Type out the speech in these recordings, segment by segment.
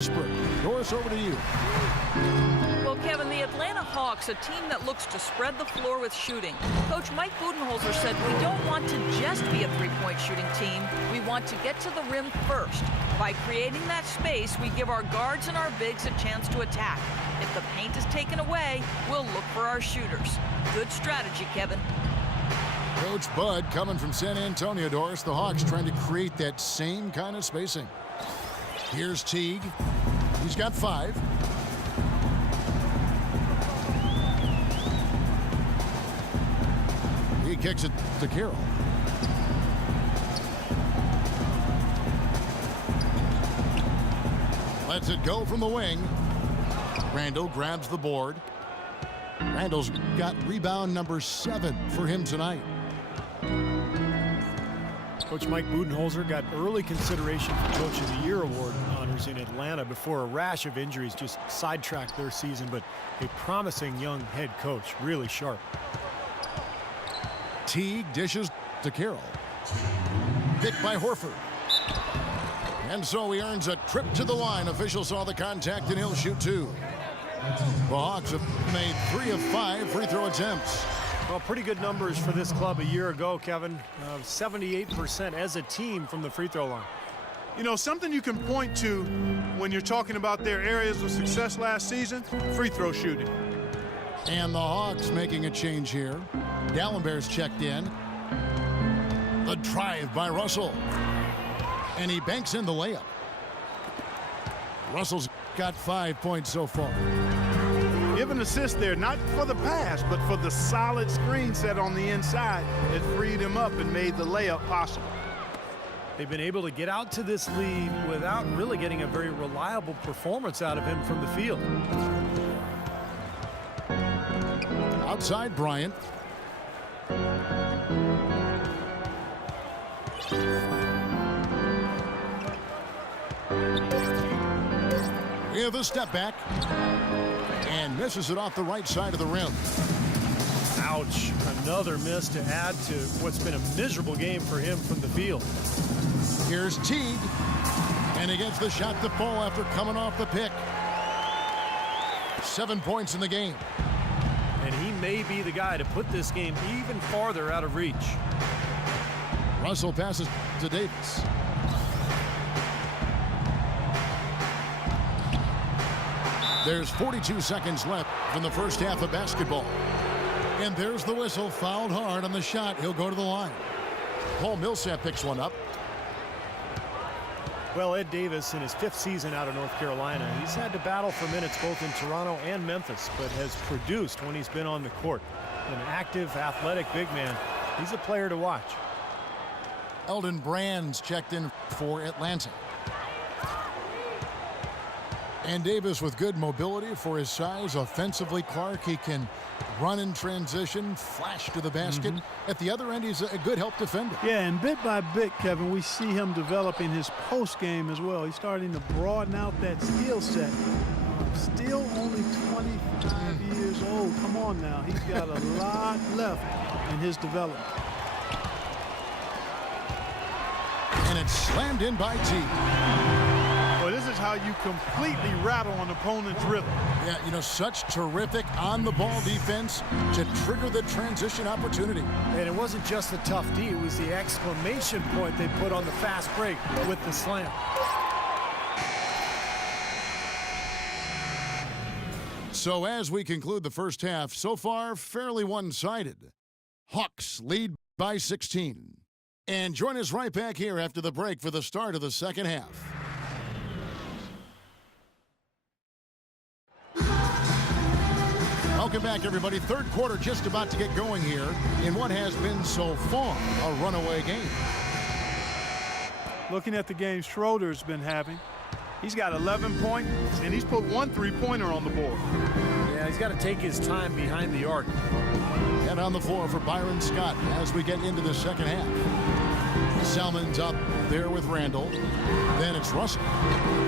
Doris, over to you. Well, Kevin, the Atlanta Hawks, a team that looks to spread the floor with shooting. Coach Mike Budenholzer said we don't want to just be a three-point shooting team. We want to get to the rim first. By creating that space, we give our guards and our bigs a chance to attack. If the paint is taken away, we'll look for our shooters. Good strategy, Kevin. Coach Bud coming from San Antonio, Doris. The Hawks trying to create that same kind of spacing. Here's Teague. He's got 5. He kicks it to Carroll. Lets it go from the wing. Randall grabs the board. Randall's got rebound number 7 for him tonight. Coach Mike Budenholzer got early consideration for Coach of the Year award honors in Atlanta before a rash of injuries just sidetracked their season, but a promising young head coach, really sharp. Teague dishes to Carroll. Picked by Horford. And so he earns a trip to the line. Official saw the contact and he'll shoot 2. The Hawks have made 3 of 5 free throw attempts. Well, pretty good numbers for this club a year ago, Kevin. 78% as a team from the free throw line. You know, something you can point to when you're talking about their areas of success last season, free throw shooting. And the Hawks making a change here. Gallenberg's checked in. The drive by Russell. And he banks in the layup. Russell's got 5 points so far. Give an assist there, not for the pass, but for the solid screen set on the inside. It freed him up and made the layup possible. They've been able to get out to this lead without really getting a very reliable performance out of him from the field. Outside Bryant. With a step back. And misses it off the right side of the rim. Ouch. Another miss to add to what's been a miserable game for him from the field. Here's Teague. And he gets the shot to fall after coming off the pick. 7 points in the game. And he may be the guy to put this game even farther out of reach. Russell passes to Davis. There's 42 seconds left in the first half of basketball. And there's the whistle, fouled hard on the shot. He'll go to the line. Paul Millsap picks one up. Well, Ed Davis, in his 5th season out of North Carolina, he's had to battle for minutes both in Toronto and Memphis, but has produced when he's been on the court. An active, athletic big man. He's a player to watch. Eldon Brand's checked in for Atlanta. And Davis with good mobility for his size. Offensively, Clark, he can run in transition, flash to the basket. At the other end, he's a good help defender. Yeah, and bit by bit, Kevin, we see him developing his post game as well. He's starting to broaden out that skill set. Still only 25 years old. Come on now. He's got a lot left in his development. And it's slammed in by Teague. Well, this is how you completely rattle an opponent's rhythm. Yeah, you know, such terrific on-the-ball defense to trigger the transition opportunity. And it wasn't just the tough D, it was the exclamation point they put on the fast break with the slam. So as we conclude the first half, so far fairly one-sided. Hawks lead by 16. And join us right back here after the break for the start of the second half. Welcome back, everybody. Third quarter just about to get going here in what has been so far a runaway game. Looking at the game Schroeder's been having, He's got 11 points, and he's put 1 3-pointer on the board. Yeah, he's got to take his time behind the arc. And on the floor for Byron Scott as we get into the second half. Selman's up there with Randall. Then it's Russell.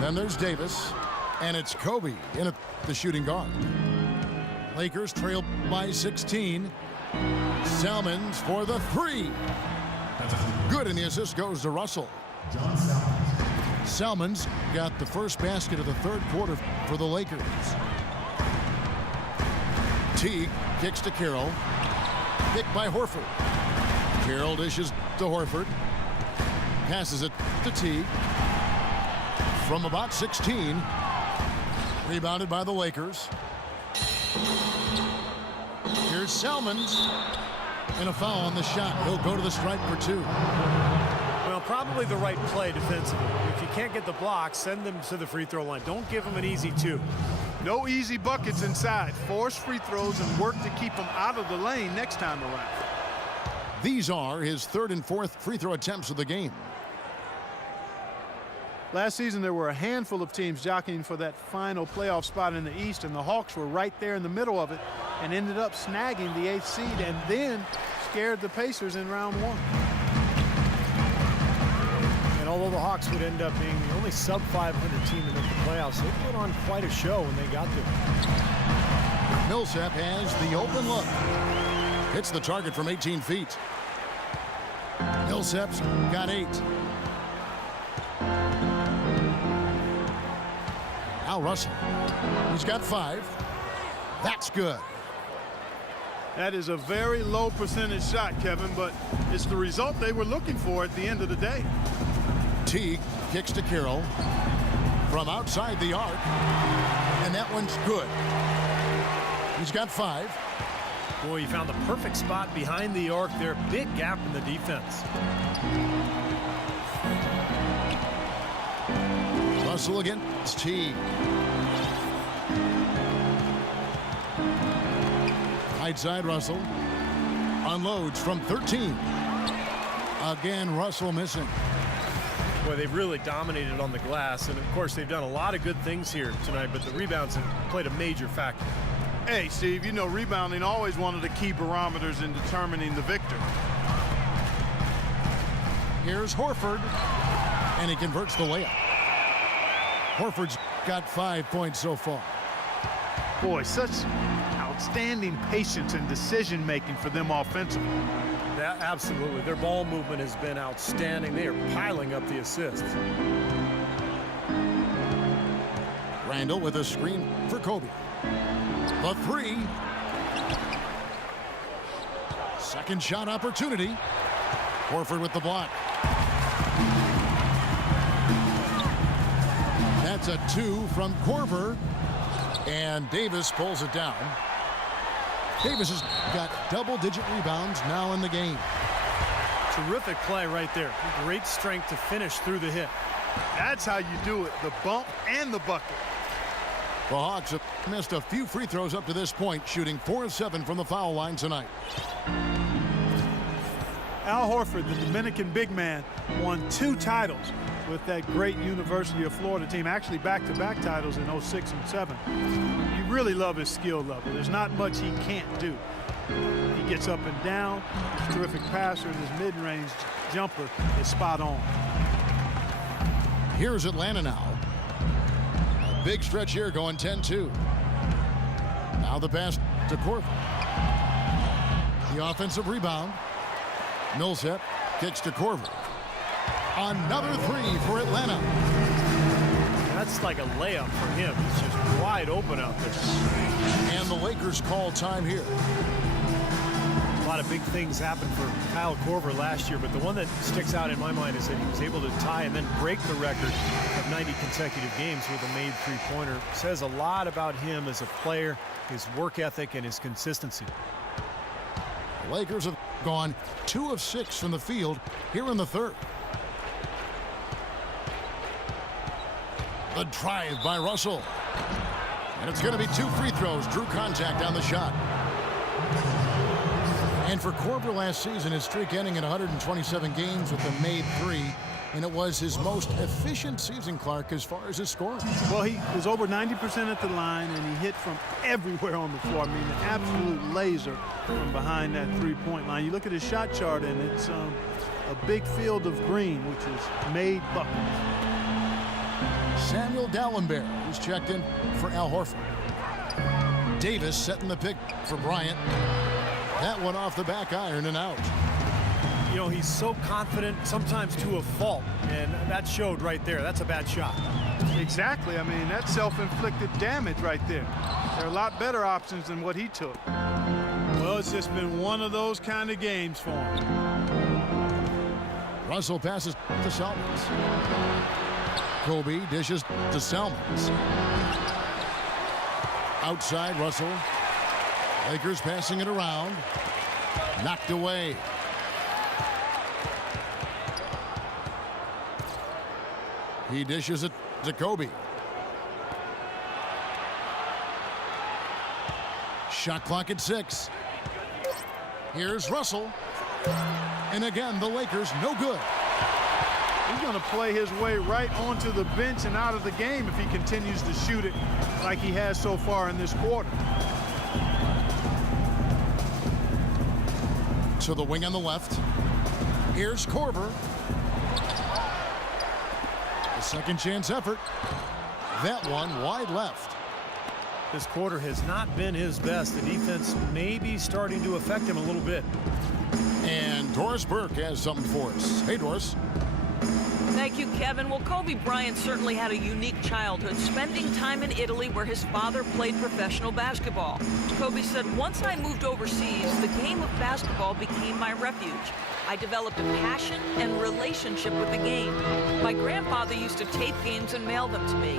Then there's Davis. And it's Kobe in at the shooting guard. Lakers trail by 16. Selman's for the three. Good, and the assist goes to Russell. Selman's got the first basket of the third quarter for the Lakers. Teague kicks to Carroll. Picked by Horford. Carroll dishes to Horford. Passes it to Teague. From about 16. Rebounded by the Lakers. Here's Selman's. And a foul on the shot. He'll go to the stripe for 2. Well, probably the right play defensively. If you can't get the block, send them to the free throw line. Don't give them an easy 2. No easy buckets inside. Force free throws and work to keep them out of the lane next time around. These are his third and fourth free throw attempts of the game. Last season, there were a handful of teams jockeying for that final playoff spot in the East, and the Hawks were right there in the middle of it and ended up snagging the 8th seed and then scared the Pacers in round 1. And although the Hawks would end up being the only sub-500 team in the playoffs, they put on quite a show when they got there. Millsap has the open look. Hits the target from 18 feet. Millsap's got 8. Al Russell. He's got 5. That's good. That is a very low percentage shot, Kevin, but it's the result they were looking for at the end of the day. Teague kicks to Carroll from outside the arc, and that one's good. He's got 5. Boy, he found the perfect spot behind the arc there. Big gap in the defense. Russell against Teague. Right side Russell. Unloads from 13. Again, Russell missing. Boy, they've really dominated on the glass, and of course they've done a lot of good things here tonight, but the rebounds have played a major factor. Hey, Steve, you know rebounding always one of the key barometers in determining the victor. Here's Horford, and he converts the layup. Horford's got 5 points so far. Boy, such outstanding patience and decision-making for them offensively. Yeah, absolutely. Their ball movement has been outstanding. They are piling up the assists. Randall with a screen for Kobe. The 3. Second shot opportunity. Horford with the block. That's a 2 from Korver. And Davis pulls it down. Davis has got double-digit rebounds now in the game. Terrific play right there. Great strength to finish through the hit. That's how you do it, the bump and the bucket. The Hawks have missed a few free throws up to this point, shooting 4 of 7 from the foul line tonight. Al Horford, the Dominican big man, won 2 titles with that great University of Florida team, actually back-to-back titles in 06 and 07. You really love his skill level. There's not much he can't do. He gets up and down. He's a terrific passer, and his mid-range jumper is spot on. Here's Atlanta now. A big stretch here going 10-2. Now the pass to Korver. The offensive rebound. Millsap kicks to Korver. Another 3 for Atlanta. That's like a layup for him. He's just wide open out there. And the Lakers call time here. A lot of big things happened for Kyle Korver last year, but the one that sticks out in my mind is that he was able to tie and then break the record of 90 consecutive games with a made three-pointer. Says a lot about him as a player, his work ethic, and his consistency. The Lakers have gone 2 of 6 from the field here in the third. The drive by Russell. And it's going to be 2 free throws. Drew contact on the shot. And for Korver last season, his streak ending at 127 games with a made 3. And it was his most efficient season, Clark, as far as his scoring. Well, he was over 90% at the line, and he hit from everywhere on the floor. I mean, an absolute laser from behind that three-point line. You look at his shot chart, and it's a big field of green, which is made buckets. Samuel Dallenberg, who's checked in for Al Horford. Davis setting the pick for Bryant. That one off the back iron and out. you know, he's so confident, sometimes to a fault, and that showed right there. That's a bad shot. Exactly. I mean, that's self-inflicted damage right there. There are a lot better options than what he took. Well, it's just been one of those kind of games for him. Russell passes to Salmons. Kobe dishes to Salmons. Outside Russell. Lakers passing it around. Knocked away. He dishes it to Kobe. Shot clock at 6. Here's Russell. And again, the Lakers no good. He's going to play his way right onto the bench and out of the game if he continues to shoot it like he has so far in this quarter. To the wing on the left. Here's Korver. A second chance effort. That one wide left. This quarter has not been his best. The defense may be starting to affect him a little bit. And Doris Burke has something for us. Hey, Doris. Thank you, Kevin. Well, Kobe Bryant certainly had a unique childhood, spending time in Italy where his father played professional basketball. Kobe said, once I moved overseas, the game of basketball became my refuge. I developed a passion and relationship with the game. My grandfather used to tape games and mail them to me.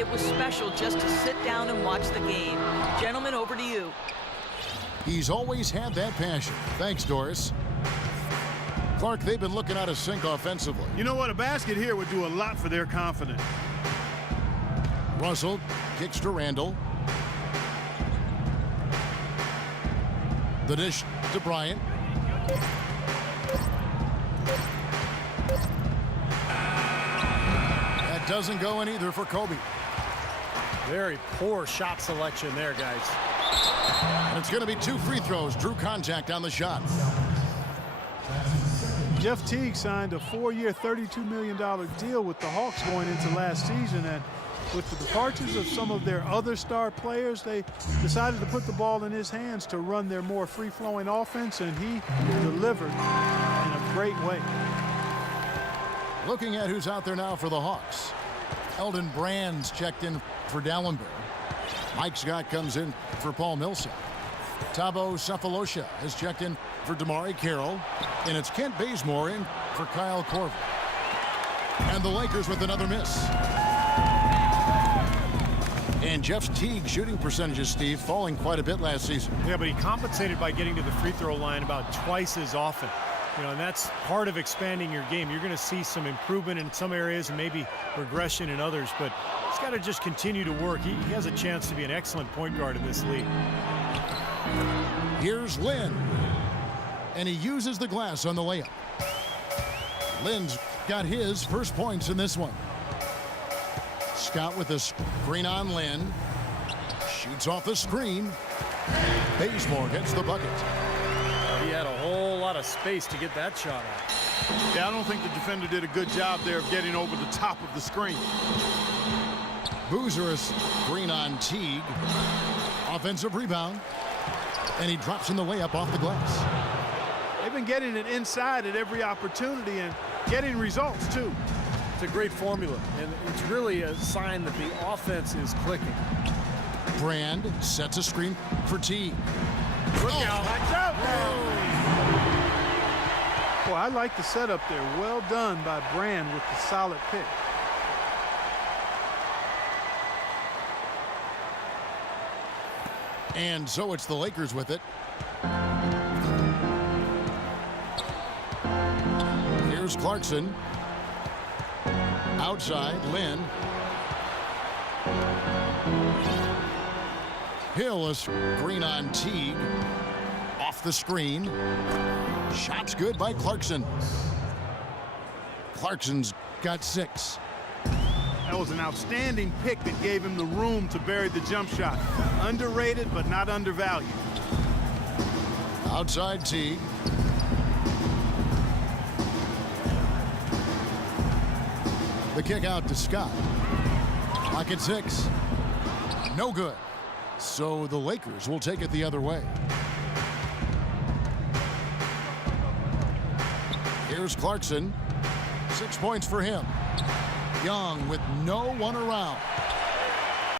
It was special just to sit down and watch the game. Gentlemen, over to you. He's always had that passion. Thanks, Doris. Clark, they've been looking out of sync offensively. You know what? A basket here would do a lot for their confidence. Russell kicks to Randall. The dish to Bryant. That doesn't go in either for Kobe. Very poor shot selection there, guys. And it's going to be 2 free throws. Drew contact on the shot. Jeff Teague signed a 4-year, $32 million deal with the Hawks going into last season, and with the departures of some of their other star players, they decided to put the ball in his hands to run their more free-flowing offense, and he delivered in a great way. Looking at who's out there now for the Hawks. Eldon Brand's checked in for Dallenberg. Mike Scott comes in for Paul Millsap. Thabo Cephalosha has checked in for Damari Carroll. And it's Kent Bazemore in for Kyle Korver. And the Lakers with another miss. And Jeff Teague's shooting percentages, Steve, falling quite a bit last season. Yeah, but he compensated by getting to the free throw line about twice as often. You know, and that's part of expanding your game. You're going to see some improvement in some areas and maybe regression in others, but he's got to just continue to work. He has a chance to be an excellent point guard in this league. Here's Lynn. And he uses the glass on the layup. Lynn's got his first points in this one. Scott with a screen on Lynn. Shoots off the screen. Bazemore gets the bucket. He had a whole lot of space to get that shot off. Yeah, I don't think the defender did a good job there of getting over the top of the screen. Boozer a screen on Teague. Offensive rebound. And he drops in the layup off the glass. They've been getting it inside at every opportunity and getting results, too. It's a great formula, and it's really a sign that the offense is clicking. Brand sets a screen for Teague. Look out. Watch out. Boy, I like the setup there. Well done by Brand with the solid pick. And so it's the Lakers with it. Here's Clarkson. Outside, Lynn. Hill, a screen on Teague. Off the screen. Shot's good by Clarkson. Clarkson's got 6. That was an outstanding pick that gave him the room to bury the jump shot. Underrated, but not undervalued. Outside Teague. The kick out to Scott. Clock at 6. No good. So the Lakers will take it the other way. Here's Clarkson. 6 points for him. Young with no one around.